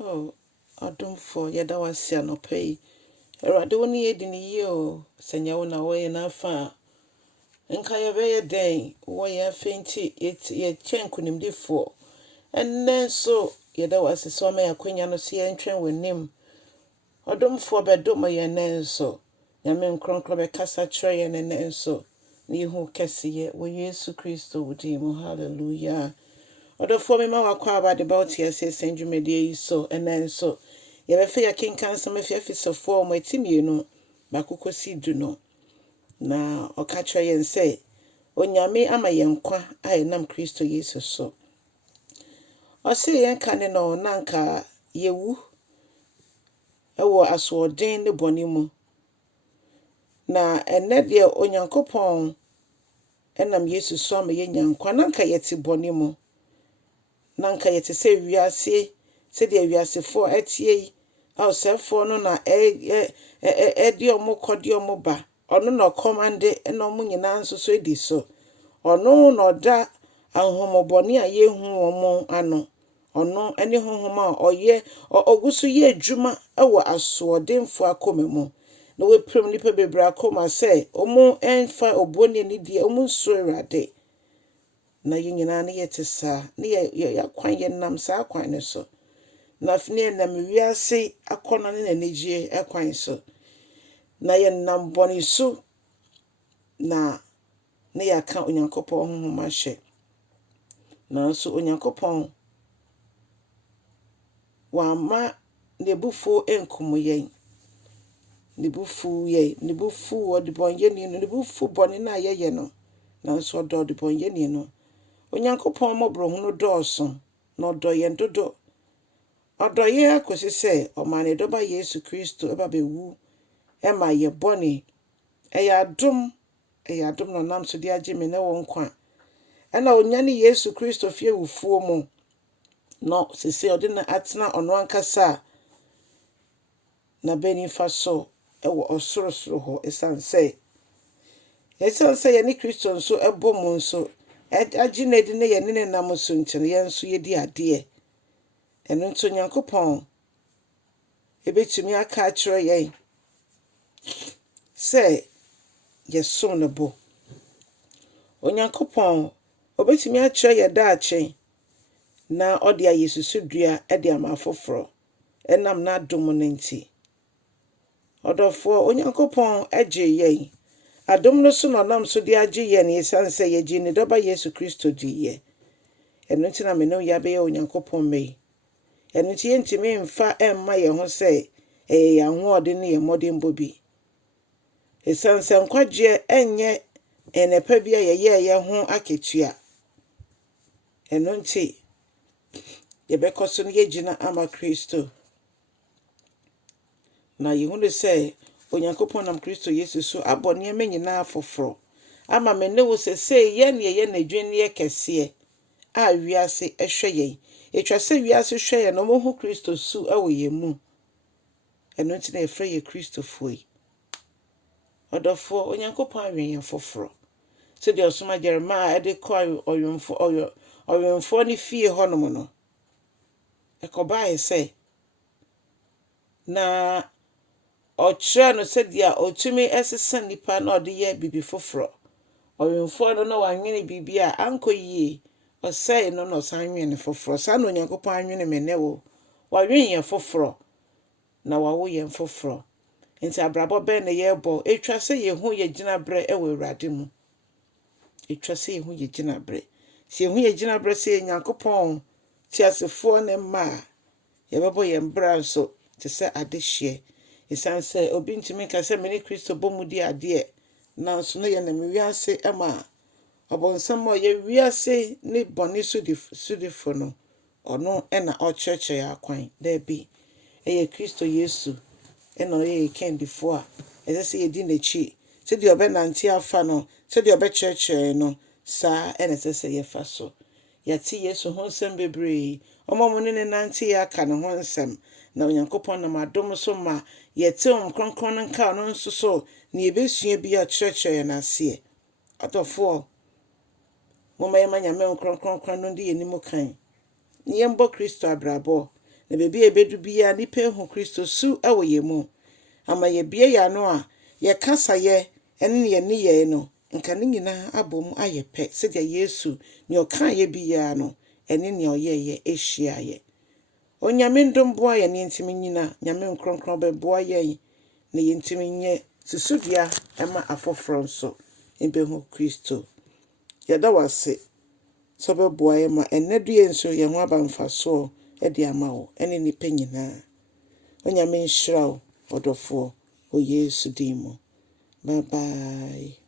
Oh, Adumfo yeda wasi anopai. Erade woni yedi ni yo. Senya wona woye na fa. Nka yebeye den. Woye fenti ye chenku nimdifo. Enen so yeda wasi so me yakwenya no se yentwen wenim. Adumfo bedoma ye nen so. Nyame nkronkro be kasa kire ye nen so. Ni hu kesiye wo Yesu Kristo wudi mu. Hallelujah. Odofo me ma wakwa about about here say send you media so and then so ye be fe ya kinkan some afisofo mo atimienu ba kokosi du no na okacha yen say onyame ama yen kwa ai nam Kristo Yesu so o say yen kan no nanka yewu ewo asodin ne boni mu na enne de onyankopon enam Yesu so ama yen nyankwa nanka yeti boni mu nanka yete se wiase se de wiasefo atie aw sefo no na edi omo kodi omo ba ono no commande na omo nyina nso so edi so ono no da ahomoboni a yehu omo ano ono eni honhoma oye ogusu ye adwuma ewo asodemfo akomemu na we prem nipa bebra akoma se omo enfa oboni ni die omo nso erade na yinyina na yetesa na ya kwan ye nam sa kwan ne so na fne na wiase akona ne nanejie ekwan so na ye nam boni so na ya ka onyankopon honhoma hye na so onyankopon wa ma ne bufu enkumoyen ne bufu odibonye ni ne bufu boni na ye no na so do odibonye ni no onyankopon mobro hunu dooso na odoye ndodo odoye akosi se omane doba Yesu Kristo eba bewu ema ye boni eya dum no nam so de agye me na won kwa ena onyane Yesu Kristo fie wufuo mu no sese ode na atena ono ankasa na beni fa so ewo osorosoro ho esanse ye ni Kristo nso ebo mu nso agye na di ne ye ne nam so ntene ye nso ye di ade eno nto nyankopon ebetumi aka akire ye se ye som no bo onyankopon obetumi akire ye daache na ode ayesusudua ede ama Fofro enam na adom no nti odofo onyankopon agye ye adom no so no nam so de agye ye ne sanse ye gi ne doba Yesu Kristo di ye eno nti na me no ya be ye onyankopon me eno nti ye ntimi mfa emma ye ho se ya ho ode ne ye modern bobi esanse nkwagye enye enepa bia ye ho aketua eno nti ye bekoso no ye gina ama Kristo na ye hu se onyankopon nam Kristo Yesu so abone me nyina Fofro ama me ne wo se ye ne ye na dwen ye kese a wiase ehwe ye etwa se wiase hwe ye no mo hu Kristo su awo ye mu eno nti na efre ye Kristo foi odofo onyankopon awen ye Fofro se de osoma Jeremiah ede ko oyonfo ni fie honom no ekoba se na ochre no se dia otumi esesa nipa na ode ye bibi Fofro oyonfo no na wanwene bibia ankoyie osai no no sanwene Fofro sa no onyankopon anwene menewo wawen ye Fofro na wawo ye Fofro nti abrabo be na ye bo etwa se ye hu ye gina bre ewe urade mu etwa se ye hu ye gina bre se ye hu ye gina bre se nyankopon ti asefo ne ma ye bebo ye mbra so te se adehye esanse obi ntimi ka se me ne Kristo bomu di ade na so no ye na me wiase ema obonsam o ye wiase ne boni sudifo no ono ena o cheche ya kwan da bi eye Kristo Yesu eno ye kendifo a ese ye di nachi se di obe nante afa no se di obe cheche no sa ena se ye fa so yati Yesu ho nsem bebre omomo ne nante ya ka ne ho nsem na onyankopon na madom so ma yete kronkron nka no nso so na yebesua bi a cheche na se atofo moma yema nyame kronkron no de yenimu kan ni yembo Kristo abrabo na bebi ebedu bia nipa hu Kristo su ewo ye mu ama ye bie ya no a ye kasa ye ene ye ni ye no nka ne nyina abom aye pe se dia Yesu ne oka ye bia no ene ne oyeye ehia ye Onyame ndom boa ye ne ntimi nyina nyame nkronkron be boa ye ne yentimi nye susudua ema afoforo nso ebehu Kristo yada wase so be boa ye ma enedu ye nso ye ho abamfaso e de ama wo ene nipa nyina Onyame nhyira wo odofo o Yesu dimo bye bye